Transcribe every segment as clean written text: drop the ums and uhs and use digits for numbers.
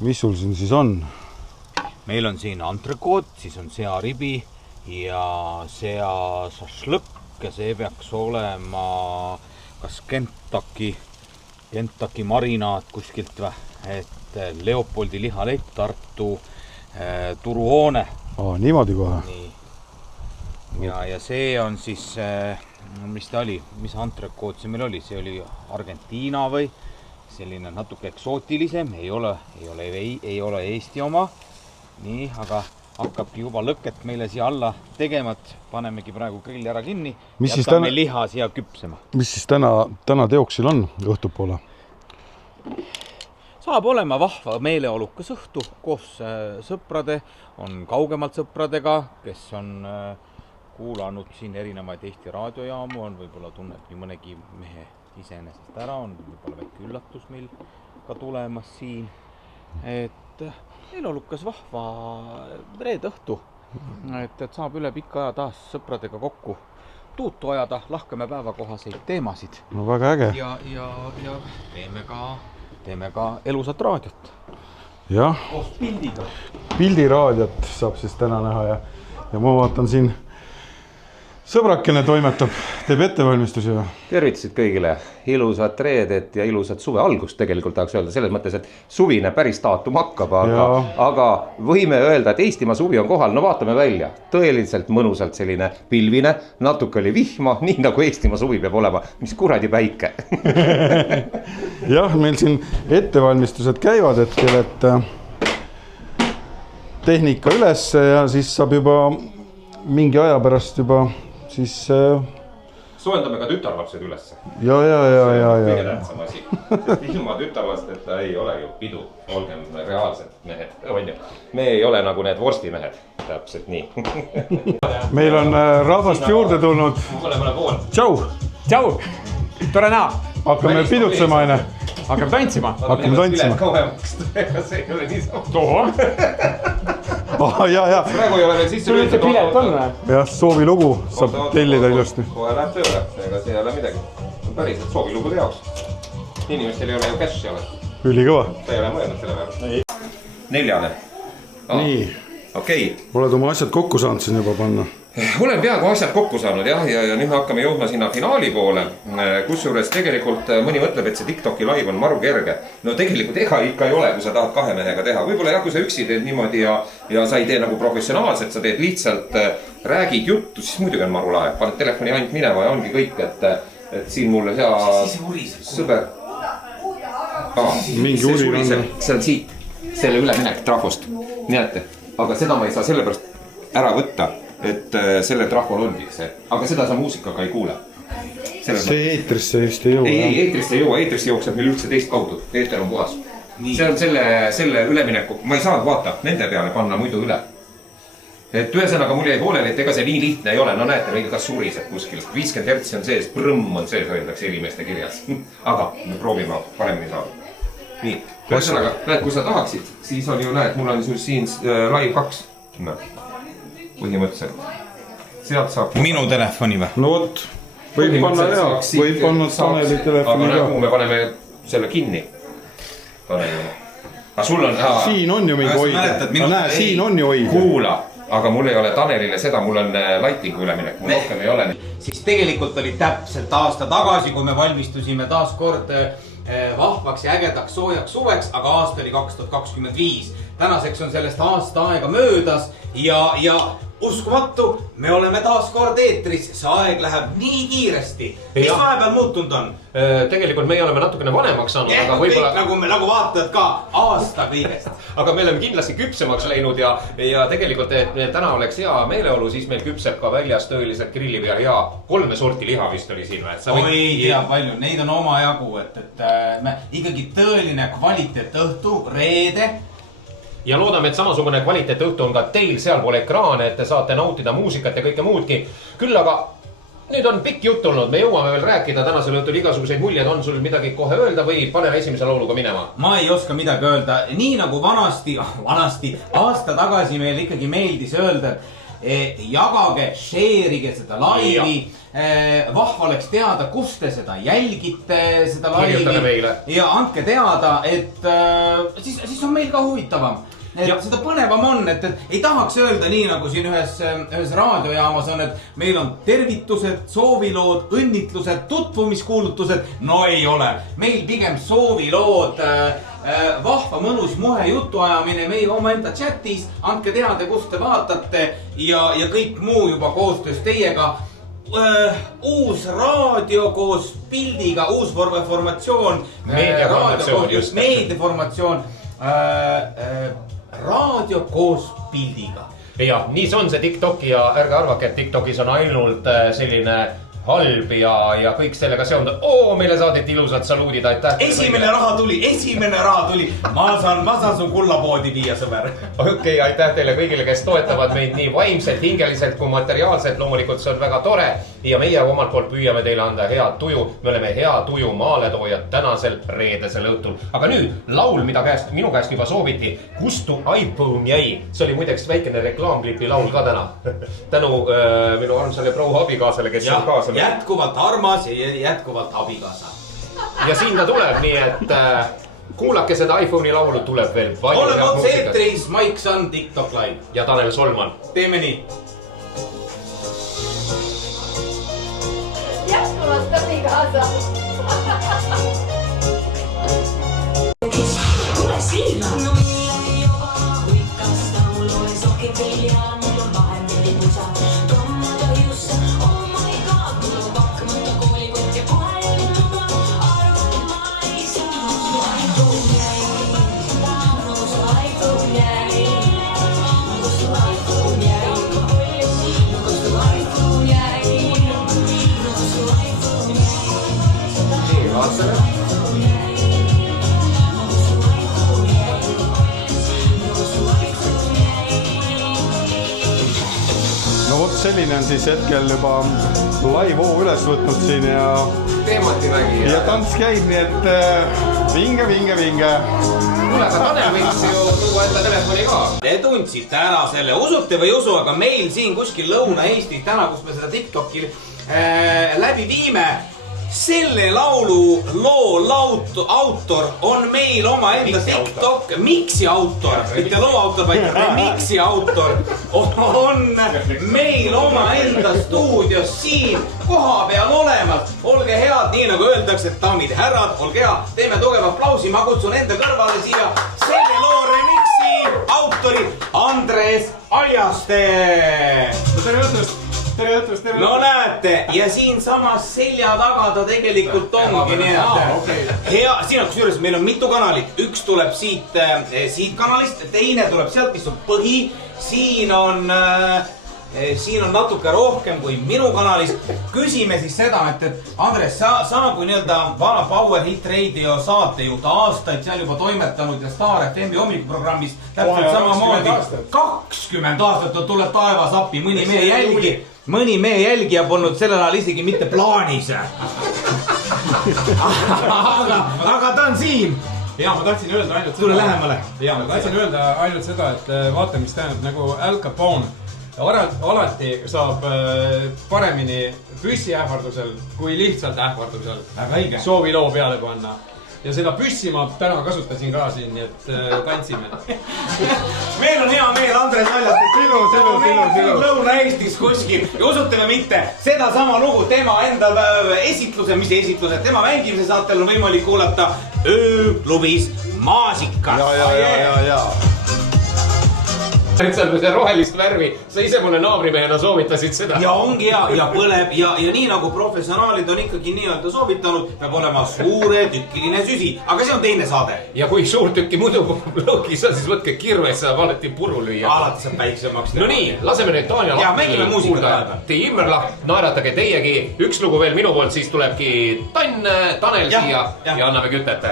Mis sul siin siis on? Meil on siin antrekoot, siis on searibi ja sea šašlõkk ja see peaks olema kas Kentucky marinaat kuskilt või, et Leopoldi lihalett, Tartu turuhoone. Niimoodi kohe. Nii. Ja see on siis, mis ta oli, mis antrekoot see meil oli, see oli Argentiina või selline natuke eksootilisem, ei ole Eesti oma. Nii, aga hakkabki juba lõket meile siia alla tegema, et panemegi praegu grilli ära kinni. Jätame liha siia küpsema. Mis siis täna teoksil on õhtupoole? Saab olema vahva meeleolukas õhtu koos sõprade, on kaugemalt sõpradega, kes on kuulanud siin erinevaid Eesti raadiojaamu, on võib-olla tunneb nii mõnegi mehe iseenesest ära, on võib-olla väike üllatus meil ka tulemas siin, et meeleolukas vahva reede õhtu, et saab üle pika aja taas sõpradega kokku tuutu ajada, lahkame päevakohaseid teemasid. No väga äge. Ja teeme ka elusat raadiot. Jah, koos pildiga. Pildiraadiot saab siis täna näha ja ma vaatan siin sõbrakene toimetab, teeb ettevalmistusi. Tervitasid kõigile, ilusat reedet ja ilusat suve algust tegelikult tahaks öelda selles mõttes, et suvine päris daatum hakkab, aga võime öelda, et Eestimaa suvi on kohal, no vaatame välja, tõeliselt mõnusalt selline pilvine, natuke oli vihma, nii nagu Eestimaa suvi peab olema, mis kuradi päike. Jah, meil siin ettevalmistused käivad hetkel, et tehnika üles ja siis saab juba mingi aja pärast juba siis soojendame ka tütarlapsed ülesse. Ja. Kõige tähtsam asi. Sest ilma tütarlasteta ei ole ju pidu. Olgem reaalsed mehed. Me ei ole nagu need vorstimehed. Täpselt nii. Meil on rahvast juurde tulnud. Tšau! Tšau! Tore näha! Hakkame pidutsema enne. Hakkame tantsima. See ei ole nii sama. Too! Ja. Praegu ei ole veel sisse lüütud pilet on või? Jah, soovilugu saab tellida ilusti. Kohe läheb tööle, ega see ei ole midagi. Päriselt soovilugude jaoks. Inimestel ei ole ju cash ei ole. Ülikõva. Ta ei ole mõelnud selle peale. 4. Nii. Okei. Oled oma asjad kokku saanud siin juba panna? Olen peaaegu asjad kokku saanud ja nüüd me hakkame jõudma sinna finaali poole, kusjuures tegelikult mõni mõtleb, et see TikToki live on maru kerge. No tegelikult ega ikka ei ole, kui sa tahad 2 mehega teha. Võib-olla jah, kui sa üksi teed niimoodi ja sa ei tee nagu professionaalselt, sa teed lihtsalt, räägid juttu, siis muidugi on maru lahe. Paned telefoni ainult minema ja ongi kõik, et siin mulle hea sõber. Mingi uri on. See on siit, selle üleminek trahvost. Näete, aga seda ma ei saa sellepärast ära võtta. Et selle trahvol ongi see, aga seda sa muusikaga ei kuule. See eetrisse just ei jõua. Ei, eetrisse ei jõua, eetrisse jookseb meil üldse teist kaudu, eeter on puhas. See on selle ülemineku, ma ei saanud vaata nende peale panna muidu üle. Et ühesõnaga mul jäi pooleli, et ega see nii lihtne ei ole, no näete, mingi kas surised kuskil, 50 hertsi on sees, prõmm on sees, öeldakse helimeeste kirjas. Aga me proovime paremini saada. Nii, ühesõnaga, näed, kui sa tahaksid, siis on ju, näed, mul on siin live 2. Põhimõtteliselt. Sealt saab... Minu telefoni või? No vot, võib panna Taneli telefoni ka. Aga me paneme selle kinni. Aga sul on... Siin on ju mingi hoida. Näe, siin on ju hoida. Kuula, aga mul ei ole Tanelile seda, mul on lightingu üleminek. Mul rohkem ei ole. Siis tegelikult oli täpselt aasta tagasi, kui me valmistusime taas kord vahvaks ja ägedaks soojaks suveks, aga aasta oli 2025. Tänaseks on sellest aasta aega möödas ja uskumatu, me oleme taas kord eetris, see aeg läheb nii kiiresti. Mis vahepeal muutunud on? Tegelikult meie oleme natukene vanemaks saanud, aga võib-olla... Nagu vaatad ka aasta kõigest. Aga me oleme kindlasti küpsemaks läinud ja tegelikult, et täna oleks hea meeleolu, siis meil küpseb ka väljas tõeliselt grillib ja hea 3 sorti liha vist oli siin. Oi, tea palju, neid on oma jagu, et me ikkagi tõeline kvaliteet õhtu, reede. Ja loodame, et samasugune kvaliteet õhtu on ka teil sealpool ekraane, et te saate nautida muusikat ja kõike muudki. Küll aga nüüd on pikk jutt olnud, me jõuame veel rääkida tänasel õhtul igasuguseid muljed, on sul midagi kohe öelda või paneme esimese lauluga minema? Ma ei oska midagi öelda, nii nagu vanasti aasta tagasi meil ikkagi meeldis öelda, jagage, share'ige seda laivi. Vahva oleks teada, kus te seda jälgite, seda laivi. Ja andke teada, et siis on meil ka huvitavam. Et seda põnevam on, et ei tahaks öelda nii, nagu siin ühes raadiojaamas on, et meil on tervitused, soovilood, õnnitlused, tutvumiskuulutused. No ei ole. Meil pigem soovilood, vahva mõnus muhe jutuajamine meie omaenda chatis. Andke teada, kus te vaatate ja kõik muu juba koostöös teiega. Uus raadio koos pildiga, uus formatsioon. Meediaformatsioon. Raadio koos pildiga. Ja, nii see on see TikToki ja ärge arvake, et TikTokis on ainult selline halb ja kõik sellega seondab. Meile saadeti ilusad saluudid, aitäh. Esimene raha tuli. Ma saan sun kullapoodi viia, sõber. Okei, aitäh teile kõigile, kes toetavad meid nii vaimselt, hingeliselt kui materiaalselt. Loomulikult see on väga tore ja meie omalt poolt püüame teile anda head tuju. Me oleme hea tuju maaletoojad tänasel reedesel õhtul. Aga nüüd laul, mida minu käest juba sooviti, kustu iPhone jäi. See oli muideks väikene reklaamklipi laul ka täna. Tänu minu armsale proua abikaasale, kes on kaasa. Jätkuvalt armas ja jätkuvalt abikaasa. Ja siin ta tuleb, nii et kuulake seda iPhone'i laulu, tuleb veel palju. Oleme otse eetris, Mike Sun, TikTok Live. Ja Tanel Solman. Teeme nii. Jätkuvalt abikaasa. Tule silma. No millä ei jopa huikasta, mulla oli sokipiljaa, mulla on vahemmeli pusa. Tommata jussa, oh my god, mulla on pakkamata koolikot ja puhelin mulla aromaisia. Nousu iPhone jäi, nousu iPhone jäi, nousu iPhone jäi, nousu iPhone jäi, nousu iPhone jäi. Nii, vaatsime. No vot, selline on siis hetkel juba laivoo üles võtnud siin ja Teemati vägi. Ja tants käib, nii et vinge. Kuule, aga Tanel võiks ju tuua enda telefoni ka. Te tundsite ära selle, usute või usu, aga meil siin kuskil Lõuna-Eestis täna, kus me seda TikToki läbi viime, selle laulu loo autor on meil oma enda TikTok, miksi autor, mitte loo autor, vaid miksi autor on meil oma enda stuudios siin koha peal olemas. Olge head, nii nagu öeldakse, et daamid ja härrad, olge hea, teeme tugeva aplausi, ma kutsun enda kõrvale siia selle loo remiksi autori Andres Aljaste. Tere õhtust. No näete, ja siin samas selja taga ta tegelikult ongi, nii et hea, siin on kusjuures, meil on mitu kanalit, üks tuleb siit kanalist, teine tuleb sealt, mis on põhi, siin on natuke rohkem kui minu kanalis. Küsime siis seda, et Andres, sa kui nii-öelda vana Power Hit Radio saatejuht, aastaid seal juba toimetanud ja Star FM-i hommikuprogrammis täpselt samamoodi 20 aastat tuleb taevas appi, mõni meie jälgija polnud sellel ajal isegi mitte plaanis. Aga ta on siin. Ja ma tahtsin öelda ainult seda. Tule lähemale. Ja ma tahtsin öelda ainult seda, et vaata, mis tähendab nagu Al Capone. Alati saab paremini püssiähvardusel kui lihtsalt ähvardusel sooviloo peale panna. Ja seda püssi ma täna kasutasin ka siin, nii et tantsime. Meil on hea meel, Andres Aljaste. Sinu. Lõuna-Eestis kuskil. Ja usute või mitte, seda sama lugu tema enda esitluse, tema mängimise saatel on võimalik kuulata ööklubis Maasikas. Ja. Et seal see rohelist värvi, sa ise mulle naabrimehena soovitasid seda. Ja ongi ja põleb ja nii nagu professionaalid on ikkagi nii-öelda soovitanud, peab olema suure tükkiline süsi, aga see on teine saade. Ja kui suur tükki muidu lõugis on, siis võtke kirves, saab alati puru lüüa. Alati saab päiksemaks. No nii, laseme nüüd Tanja lahti. Ja mängime muusika. Tee Immerlaht, naeratage teiegi. Üks lugu veel minu poolt, siis tulebki Tanel siia ja anname kütet.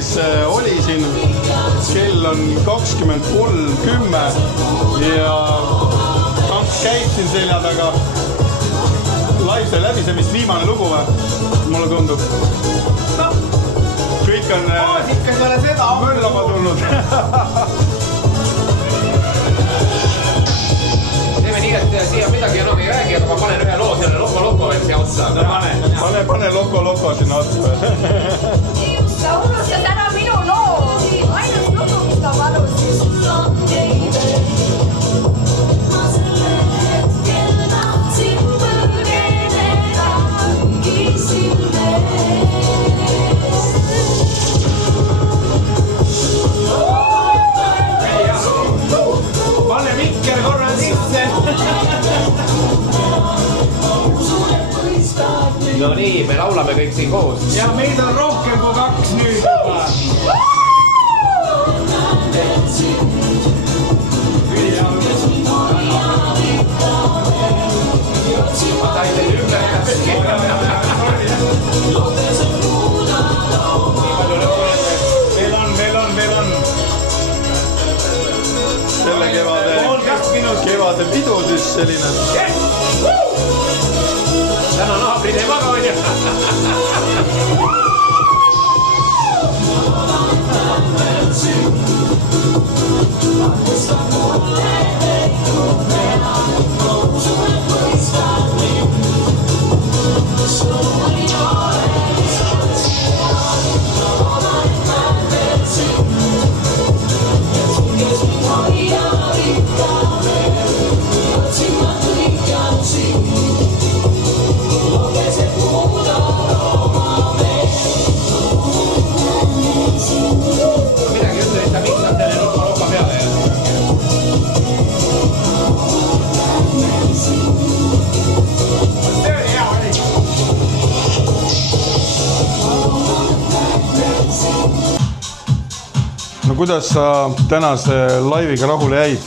Peetris oli siin, kell on 23:10 ja Tants käib siin selja taga. Live sai läbi, see vist viimane lugu või? Mulle tundub. Kõik on möllama tulnud. Teeme nii, et siia midagi enam ei räägi, aga ma panen ühe loo selle Loko veel siia otsa. Pane Loko sinna otsa. Sa unustad ära minu loo, ainult lugu, mis ta palusid. Ma selle hetkel tahtsin põgeneda kingisinne. Pane mikker korra sisse. No nii, me laulame kõik siin koos. Ja meid on rohkem kui 2 nüüd juba. Ma tahin teile ümber Meil on. Selle kevade pidu siis selline. täna naabrid ei maga, on ju. No kuidas sa tänase laiviga rahule jäid?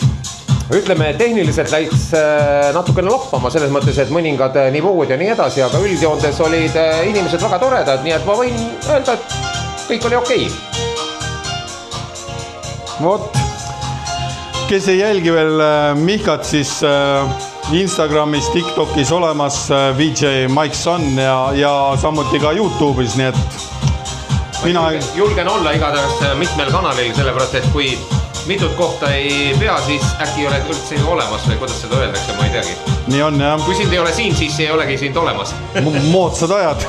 Ütleme, tehniliselt läks natukene loppama selles mõttes, et mõningad nivood ja nii edasi, aga üldjoontes olid inimesed väga toredad, nii et ma võin öelda, et kõik oli okei. Vot, kes ei jälgi veel Mihkat, siis Instagramis, TikTokis olemas VJ Mike Sun ja samuti ka YouTube'is, nii et mina julgen olla igatahes mitmel kanalil, sellepärast et kui mitut kohta ei pea, siis äkki ei ole üldse olemas või kuidas seda öeldakse, ma ei teagi. nii on jah. Kui sind ei ole siin, siis ei olegi sind olemas. Moodsad ajad.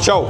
Tšau.